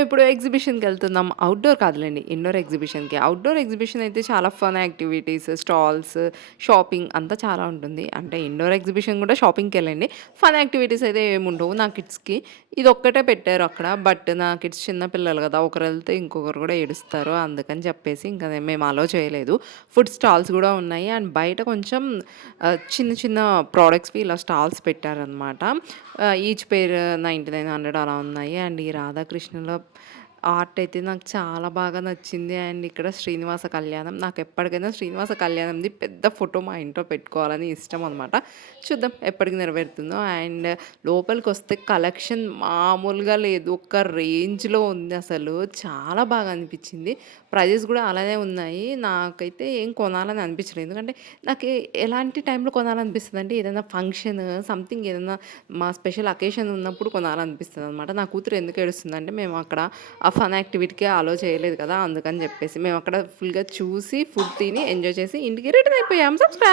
మేమిప్పుడు ఎగ్జిబిషన్‌కెళ్తున్నాం. Outdoor కాదులెండి. Indoor ఎగ్జిబిషన్‌కి. Outdoor exhibition అయితే చాలా ఫన్ యాక్టివిటీస్, స్టాల్స్, షాపింగ్ అంతా చాలా ఉంటుంది. అంటే ఇండోర్ ఎగ్జిబిషన్ గూడా షాపింగ్‌కెళ్ళండి. ఫన్ యాక్టివిటీస్ అయితే ఏముండవు నా కిడ్స్‌కి. ఇదొక్కటే పెట్టారు అక్కడ. బట్ నా కిడ్స్ చిన్న పిల్లలు గదా! ఒకరెళ్తే ఇంకొకరు గూడా ఏడుస్తారు. అందుకని చెప్పేసి ఇంక మేము అలో చేయలేదు. ఫుడ్ స్టాల్స్ గూడా ఉన్నాయి. అండ్ బయట కొంచెం చిన్న చిన్న ప్రొడక్ట్స్‌వి ఇలా స్టాల్స్ పెట్టారనమాట. ఈచ్ పేర్ 9900 అలా ఉన్నాయి. అండ్ ఈ రాధాకృష్ణుల ఆర్ట్ అయితే నాకు చాలా బాగా నచ్చింది. అండ్ ఇక్కడ శ్రీనివాస కళ్యాణం నాకెప్పటికైనా శ్రీనివాస కళ్యాణంది పెద్ద ఫోటో మా ఇంట్లో పెట్టుకోవాలని ఇష్టం అనమాట. చూద్దాం ఎప్పటికి నెరవేరుతుందో. అండ్ లోపలికొస్తే కలెక్షన్ మామూలుగా లేదు. ఒక రేంజ్‌లో ఉంది అసలు. చాలా బాగా అనిపించింది. ప్రైజెస్ గూడా అలానే ఉన్నాయి. నాకైతే ఏం కొనాలని అనిపించలేదు. ఎందుకంటే నాకు ఎలాంటి టైంలో కొనాలనిపిస్తదంటే ఏదైనా ఫంక్షన్ సంథింగ్ ఏదన్నా మా స్పెషల్ అకేషన్ ఉన్నప్పుడు కొనాలనిపిస్తదనమాట. నా కూతురు ఎందుకు ఏడుస్తుందంటే మేము అక్కడ ఆ ఫన్ యాక్టివిటీకి అలో చేయలేదు కదా! అందుకని జెప్పేసి. మేమక్కడ ఫుల్‌గా చూసి, ఫుడ్ తిని, ఎంజాయ్ చేసి ఇంటికి రిటర్న్ అయిపోయాం. సబ్స్క్రైబ్.